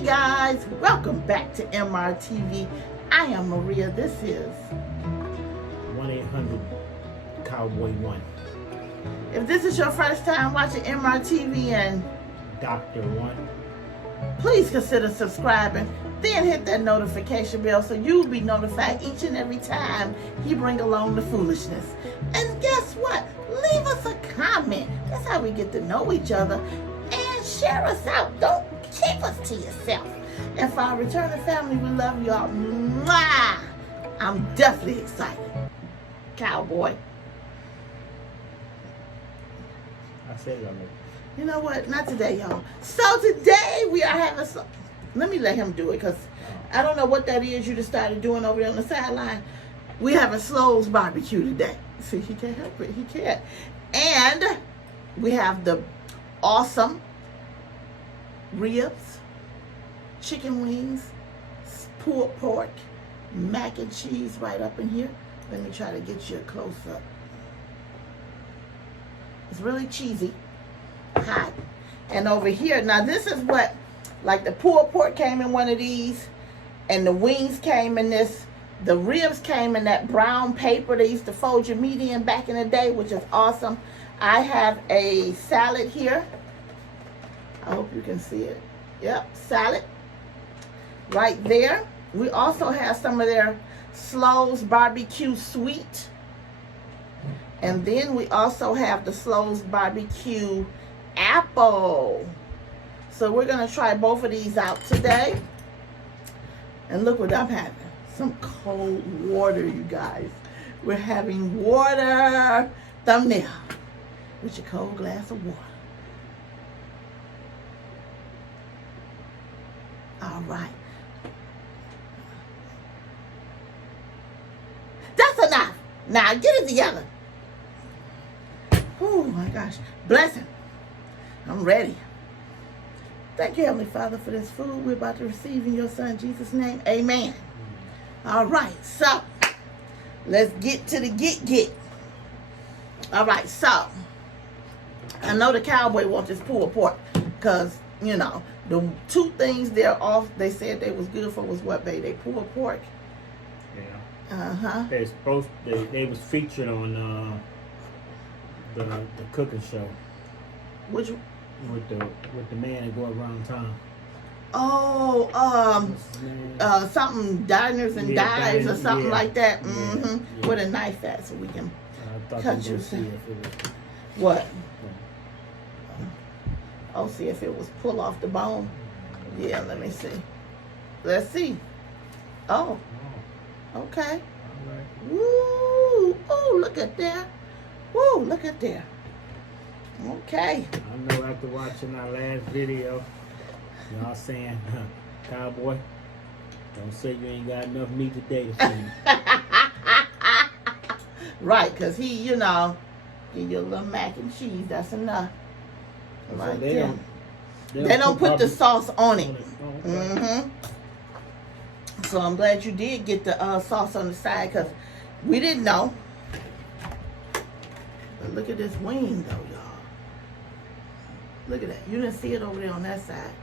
Hey guys, welcome back to MRTV. I am Maria. This is 1-800-Cowboy-1. If this is your first time watching MRTV and Dr. 1. please consider subscribing. Then hit that notification bell so you'll be notified each and every time he bring along the foolishness. And guess what? Leave us a comment. That's how we get to know each other. And share us out. Don't keep us to yourself. And for our returning family, we love y'all. Mwah! I'm definitely excited. Cowboy. I said it already. You know what? Not today, y'all. So today we are having some... Let me let him do it because I don't know what that is you just started doing over there on the sideline. We having Slow's barbecue today. See, he can't help it. He can't. And we have the awesome ribs, chicken wings, pulled pork, mac and cheese right up in here. Let me try to get you a close up. It's really cheesy, hot. And over here, now this is what, like the pulled pork came in one of these, and the wings came in this. The ribs came in that brown paper they used to fold your meat in back in the day, which is awesome. I have a salad here. I hope you can see it. Yep, salad right there. We also have some of their Slow's barbecue sweet. And then we also have the Slow's barbecue apple. So we're going to try both of these out today. And look what I'm having. Some cold water, you guys. We're having water thumbnail with your cold glass of water. All right. That's enough. Now get it together. Oh my gosh. Bless him. I'm ready. Thank you, Heavenly Father, for this food we're about to receive in your Son, Jesus' name. Amen. All right. So, let's get to the get. All right. So, I know the Cowboy wants this pulled pork because, you know, the two things they're off, they said they was good for was what, babe? They pulled pork. Yeah. They was featured on the cooking show. Which with the man that go around town. Oh, something diners and dives or something like that. Yeah. With a knife at so we can cut you. What? Oh, see if it was pull off the bone. Yeah, let me see. Let's see. Oh, okay. Woo! Oh, look at that. Woo! Look at there. Okay. I know after watching our last video, y'all saying, Cowboy, don't say you ain't got enough meat today to feed. Right, because he, you know, give you a little mac and cheese. That's enough. Right, so they don't put the sauce on it. So I'm glad you did get the sauce on the side because we didn't know. But look at this wing though, y'all. Look at that. You didn't see it over there on that side.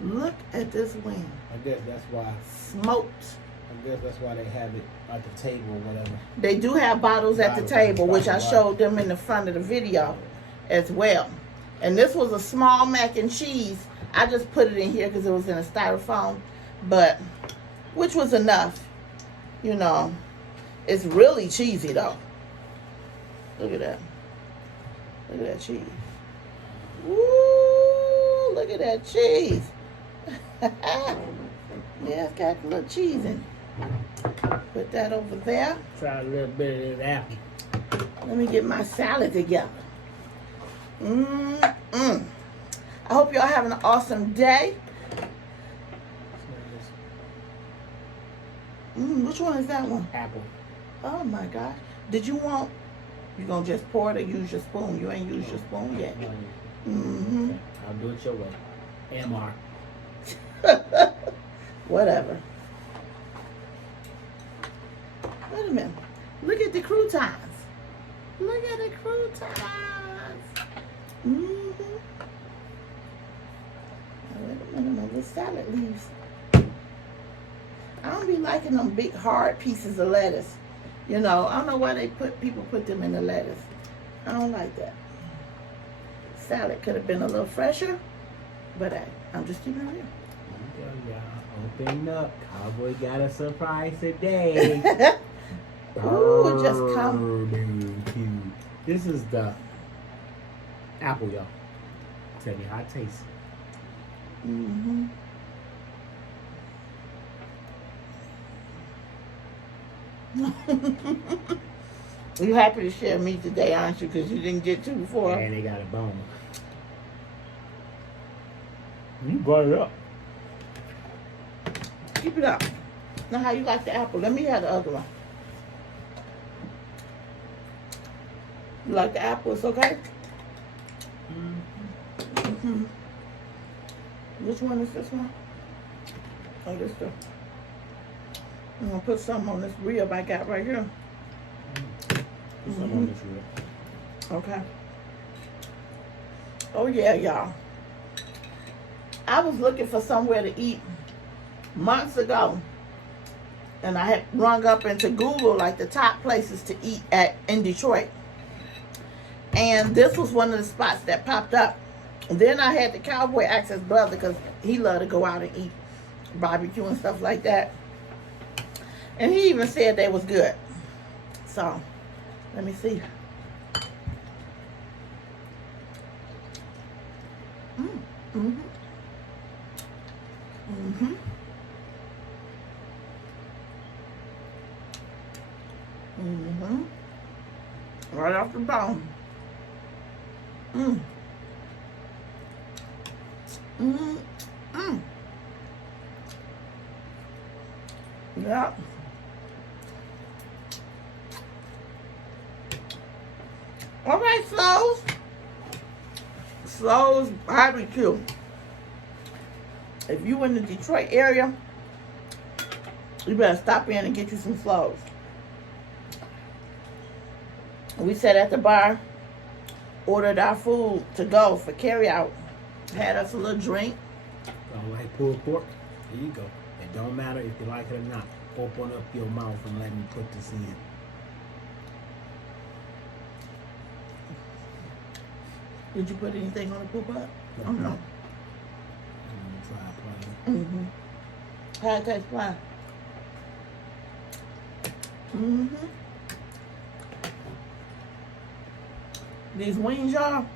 Look at this wing. I guess that's why. Smoked. I guess that's why they have it at the table or whatever. They do have bottles at the table, which I showed them in the front of the video as well. And this was a small mac and cheese. I just put it in here because it was in a styrofoam. But, which was enough. You know, it's really cheesy though. Look at that. Look at that cheese. Woo! Look at that cheese. Yeah, it's got a little cheese in it. Put that over there. Try a little bit of this apple. Let me get my salad together. I hope y'all having an awesome day. Which one is that one? Apple. Oh my gosh. Did you want... You gonna just pour it or use your spoon? You ain't used your spoon yet. Okay. I'll do it your way. MR. Whatever. Wait a minute. Look at the croutons. Look at the croutons. Wait a minute. Let's salad leaves. I don't be liking them big hard pieces of lettuce. You know, I don't know why people put them in the lettuce. I don't like that. Salad could have been a little fresher, but I'm just keeping it real. Y'all, open up. Cowboy got a surprise today. Ooh, just come. This is the apple, y'all. Tell me how it tastes. Mm-hmm. You happy to share meat today, aren't you? Because you didn't get to before. And they got a bone. You brought it up. Keep it up. Now, how you like the apple? Let me have the other one. You like the apple? It's okay? Mm-hmm. Which one is this one? Oh, this one. I'm going to put some on this rib I got right here. Put some on this rib. Okay. Oh, yeah, y'all. I was looking for somewhere to eat months ago. And I had rung up into Google, like, the top places to eat in Detroit. And this was one of the spots that popped up. And then I had the Cowboy ask his brother, because he loved to go out and eat barbecue and stuff like that. And he even said they was good. So, let me see. Mm-hmm. Mm-hmm. Mm-hmm. Right off the bone. Mm. Mm. Mm. Yeah. All right, Slows Barbecue. If you in the Detroit area, you better stop in and get you some Slows. We sat at the bar, ordered our food to go for carry out, had us a little drink. Don't like pulled pork? There you go. It don't matter if you like it or not. Open up your mouth and let me put this in. Did you put anything on the pull pot? No. Oh, no. I'm gonna try plain. Mm-hmm. How it taste fly? Mm-hmm. These wings, y'all.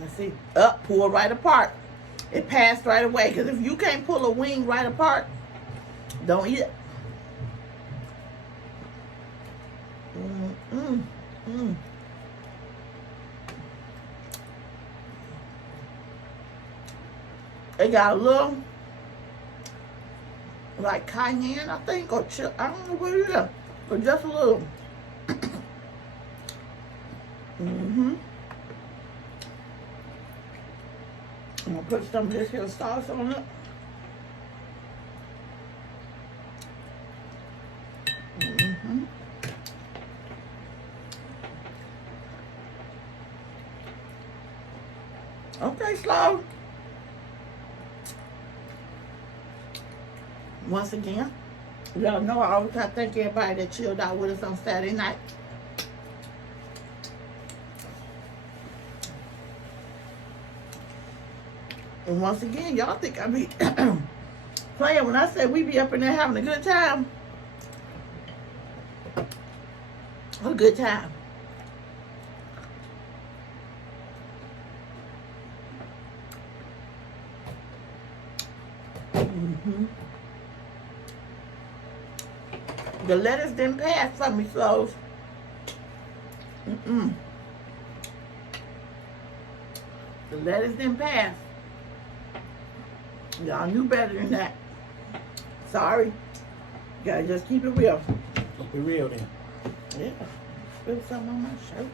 Let's see. Up, pull right apart. It passed right away. Because if you can't pull a wing right apart, don't eat it. It got a little, like cayenne, I think, or chili. I don't know what it is, but just a little. I'm gonna put some of this here sauce on it. Okay, Slow. Once again, y'all know I always try to thank everybody that chilled out with us on Saturday night. And once again, y'all think I be playing when I say we be up in there having a good time. A good time. The lettuce didn't pass for me, Slows. The lettuce didn't pass. Y'all knew better than that. Sorry. Gotta just keep it real. Keep it real then. Yeah. Spilled something on my shirt.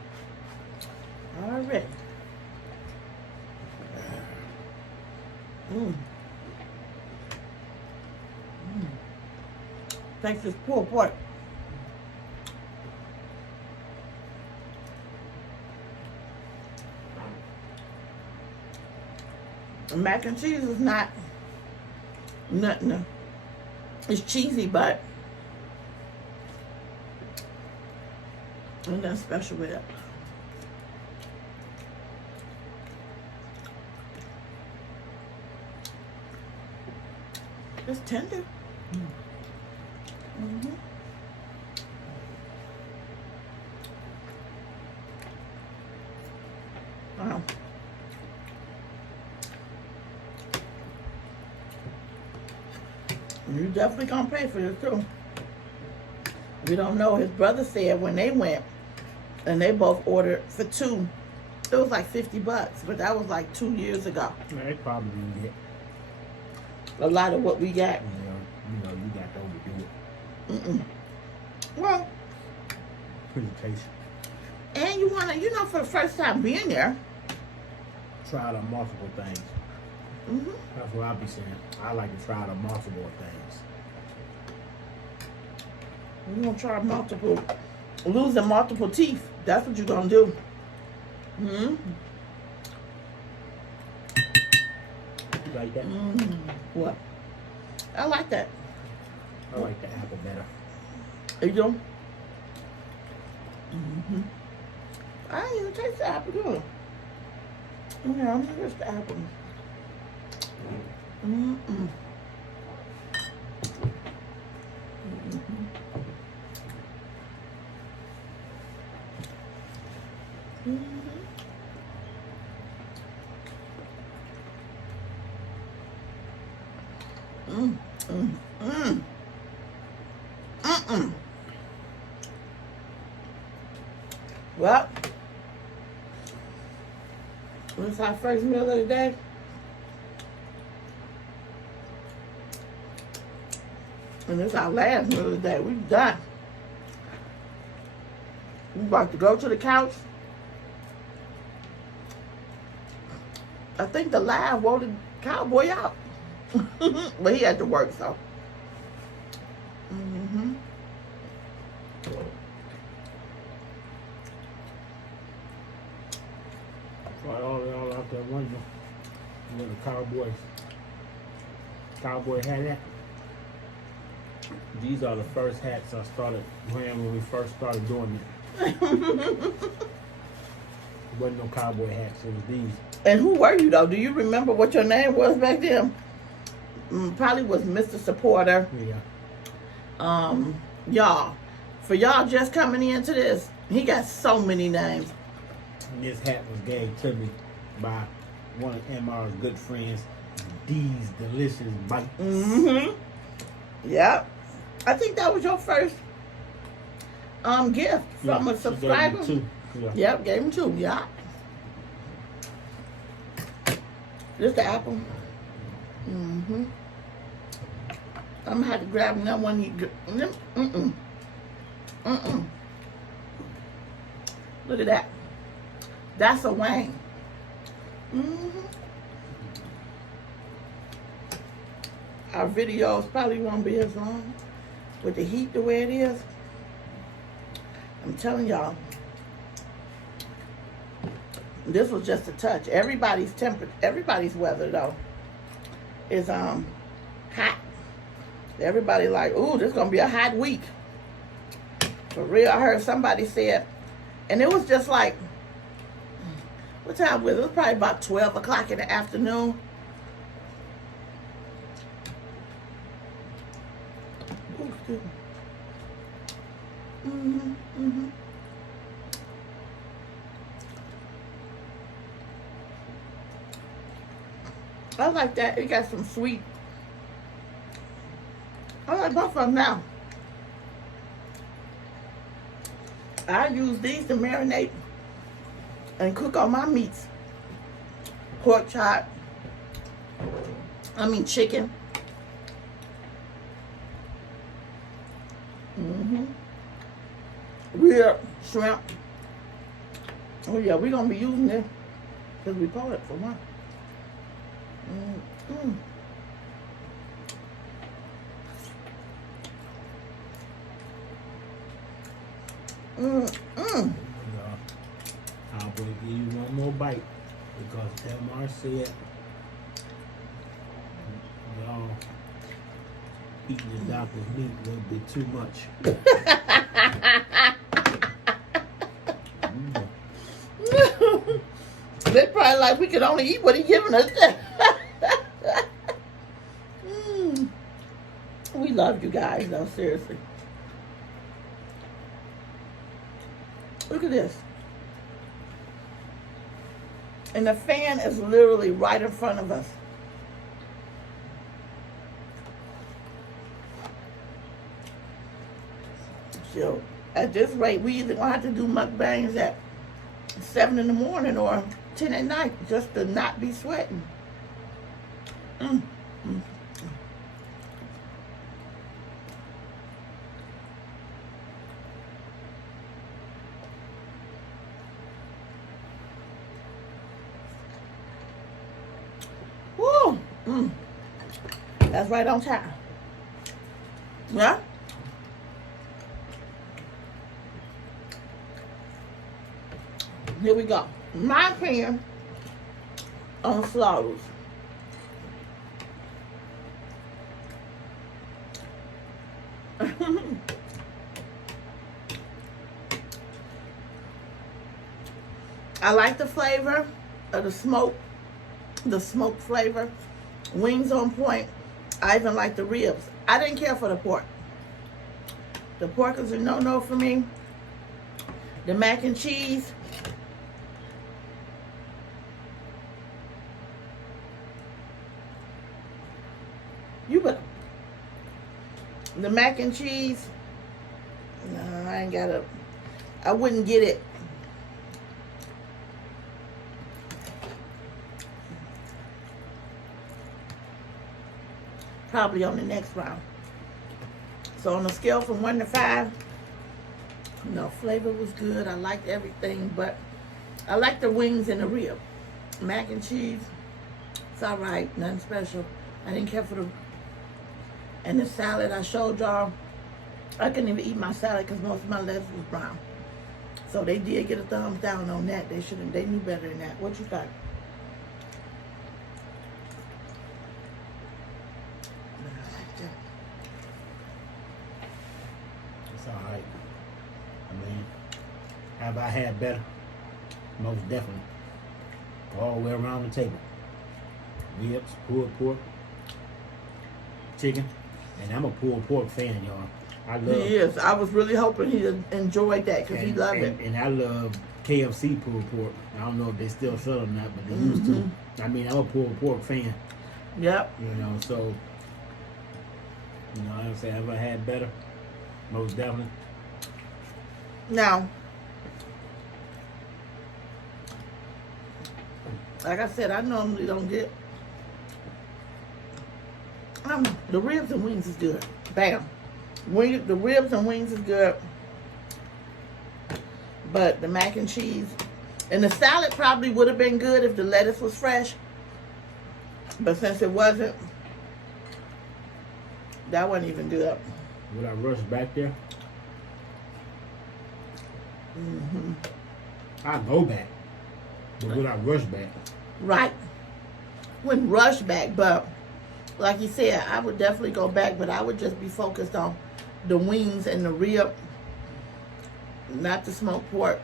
Already. Thanks this pulled pork. The mac and cheese is not nothing. It's cheesy, but ain't nothing special with it. It's tender. Mm-hmm. Wow. You definitely gonna pay for this too. We don't know. His brother said when they went and they both ordered for two, it was like $50, but that was like 2 years ago. Yeah, they probably didn't get A lot of what we got. you got to overdo it. Well, Presentation. and you wanna, for the first time being there. Try out multiple things. That's what I be saying. I like to try out multiple things. You gonna try losing multiple teeth. That's what you're gonna do. You like that? What? I like that. I like the apple better. You do? I didn't even taste the apple, do I? Yeah, I'm gonna taste the apple. Well, this is our first meal of the day. And this is our last meal of the day. We're done. We're about to go to the couch. I think the live voted Cowboy out. But he had to work, so. Right, all out there wondering where the Cowboy hat at. These are the first hats I started wearing when we first started doing it. There wasn't no cowboy hats, it was these. And who were you, though? Do you remember what your name was back then? Probably was Mr. Supporter. Yeah. Y'all. For y'all just coming into this, he got so many names. And this hat was gave to me by one of MR's good friends, D's Delicious Bites. Yep. I think that was your first gift from a subscriber. She gave me 2. Yeah. Yep, gave him 2. Yeah. This the apple. I'm gonna have to grab another one. Look at that. That's a Wang. Our videos probably won't be as long with the heat the way it is. I'm telling y'all, this was just a touch. Everybody's weather though is hot. Everybody like, ooh, this is gonna be a hot week. For real, I heard somebody said, and it was just like, what time was it? It was probably about 12 o'clock in the afternoon. Ooh, excuse me. I like that. It got some sweet. I like both of them now. I use these to marinate and cook all my meats. Pork chop. Chicken. Real shrimp. Oh yeah, we're gonna be using this because we bought it for one. I'll give you one more bite because MR said eating the doctor's meat a little bit too much. They probably like we could only eat what he giving us. We love you guys, though, seriously. Look at this. And the fan is literally right in front of us. So, at this rate, we either gonna have to do mukbangs at 7 in the morning or 10 at night just to not be sweating. Woo! That's right on time. Yeah? Here we go. My opinion on slaughters. I like the flavor of the smoke flavor. Wings on point. I even like the ribs. I didn't care for the pork. The pork is a no-no for me. The mac and cheese. The mac and cheese, no, I wouldn't get it. Probably on the next round. So on a scale from 1 to 5, flavor was good. I liked everything, but I like the wings and the rib. Mac and cheese, it's all right, nothing special. I didn't care for the... And the salad I showed y'all, I couldn't even eat my salad because most of my lettuce was brown. So they did get a thumbs down on that. They knew better than that. What you think? It's all right. I mean, have I had better? Most definitely. All the way around the table. Ribs, pulled pork, chicken. And I'm a pulled pork fan, y'all. He is. I was really hoping he enjoyed that because he loved it. And I love KFC pulled pork. I don't know if they still sell it or not, but they used to. I mean, I'm a pulled pork fan. Yep. So, I would say, have I had better? Most definitely. Now, like I said, I normally don't get... the ribs and wings is good. Bam. The ribs and wings is good. But the mac and cheese and the salad probably would have been good if the lettuce was fresh. But since it wasn't, that wasn't even good. Would I rush back there? I go back. But would I rush back? Right. Wouldn't rush back, but like you said, I would definitely go back, but I would just be focused on the wings and the rib, not the smoked pork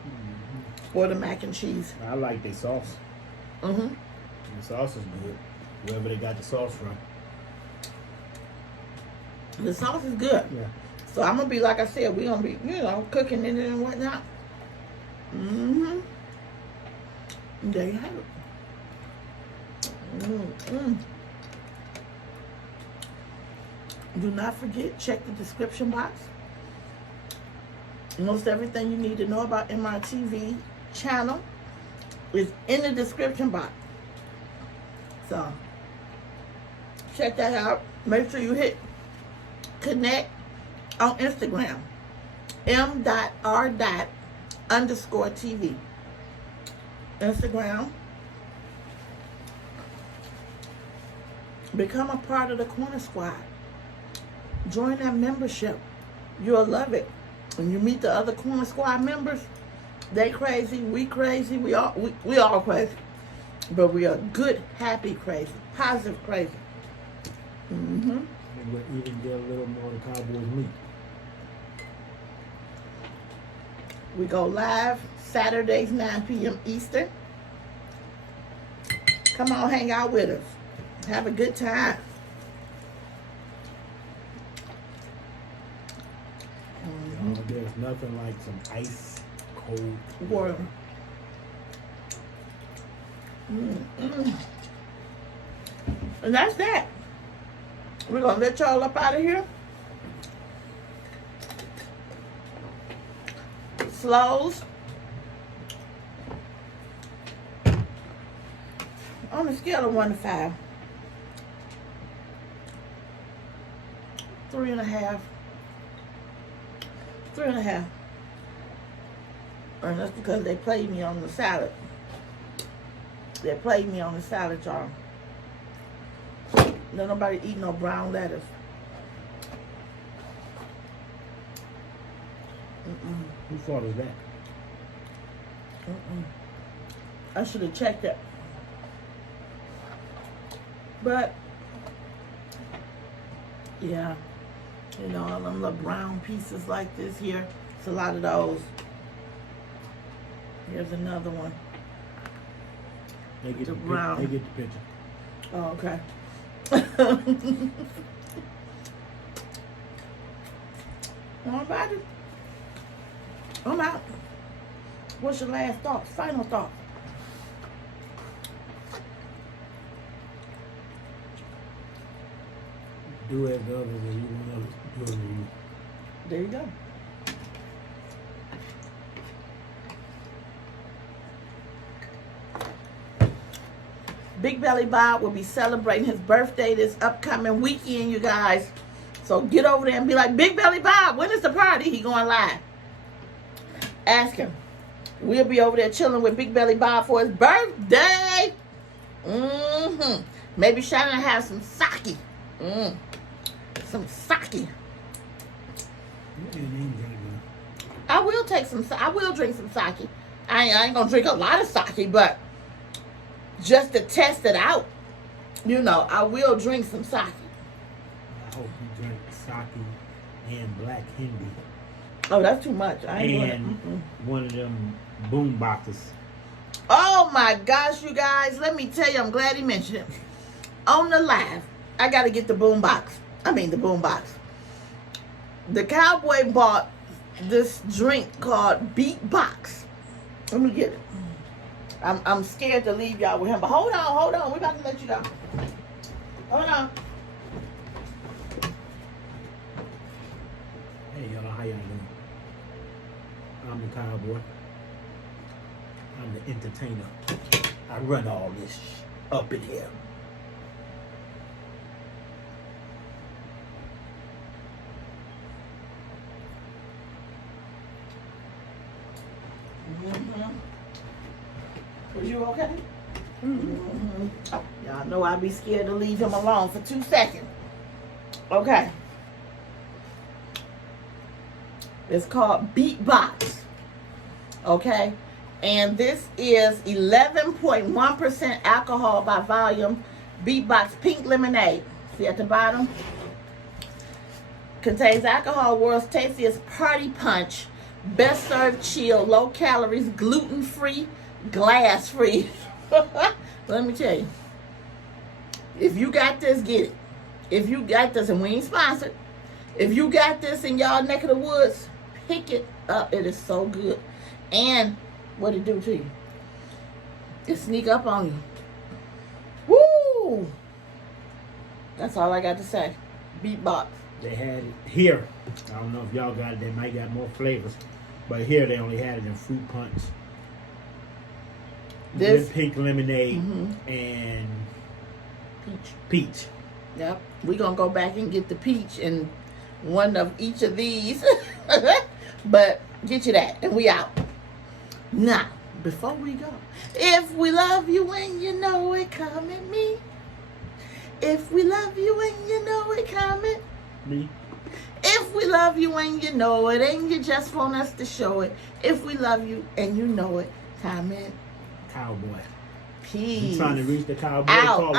or the mac and cheese. I like their sauce. The sauce is good. Wherever they got the sauce from. The sauce is good. Yeah. So I'm going to be, like I said, we're going to be, cooking in it and whatnot. There you have it. Do not forget, check the description box. Most everything you need to know about MRTV channel is in the description box. So, check that out. Make sure you hit connect on Instagram. m.r._TV. Instagram. Become a part of the Corner Squad. Join that membership. You'll love it. When you meet the other Corner Squad members, they crazy, we crazy, we all crazy. But we are good, happy crazy, positive crazy. Yeah. And we'll even get a little more of the Cowboy's meat. We go live Saturdays, 9 p.m. Eastern. Come on, hang out with us. Have a good time. There's nothing like some ice cold Water. And that's that. We're going to let y'all up out of here. Slows. On a scale of 1 to 5. 3.5. 3.5. And that's because they played me on the salad. They played me on the salad, y'all. No nobody eat no brown lettuce. Whose fault is that? I should have checked it. But, yeah. You know, all them little brown pieces like this here. It's a lot of those. Here's another one. They get The the brown. They get the picture. Oh, okay. All right. I'm out. What's your last thoughts? Final thought? Do as others and you want others to do as you. There you go. Big Belly Bob will be celebrating his birthday this upcoming weekend, you guys. So get over there and be like, Big Belly Bob, when is the party? He going live. Ask him. We'll be over there chilling with Big Belly Bob for his birthday. Maybe Shannon have some sake. Some sake. I will take some. I will drink some sake. I ain't gonna drink a lot of sake, but just to test it out, you know, I will drink some sake. I hope you drink sake and black Hindi. Oh, that's too much. I ain't And one of them boom boxes. Oh my gosh, you guys! Let me tell you, I'm glad he mentioned it. On the live, I gotta get the boom box. I mean the boom box. The Cowboy bought this drink called Beatbox. Let me get it. I'm scared to leave y'all with him, but hold on. We're about to let you go. Hold on. Hey y'all, how y'all doing? I'm the Cowboy. I'm the entertainer. I run all this up in here. Was you okay? Y'all know I'd be scared to leave him alone for 2 seconds. Okay. It's called Beatbox. Okay? And this is 11.1% alcohol by volume. Beatbox Pink Lemonade. See at the bottom? Contains alcohol, world's tastiest party punch. Best served chill, low calories, gluten-free, glass-free. Let me tell you. If you got this, get it. If you got this, and we ain't sponsored. If you got this in y'all neck of the woods, pick it up. It is so good. And what it do to you? It sneak up on you. Woo! That's all I got to say. Beatbox. They had it here. I don't know if y'all got it. They might got more flavors. But here they only had it in fruit punch. This pink lemonade and peach. Yep. We're going to go back and get the peach in one of each of these. But get you that. And we out. Now, before we go, if we love you and you know it, come at me. If we love you and you know it, come at me. If we love you and you know it, and you just want us to show it. If we love you and you know it, comment. Cowboy. Peace. You trying to reach the Cowboy? Out.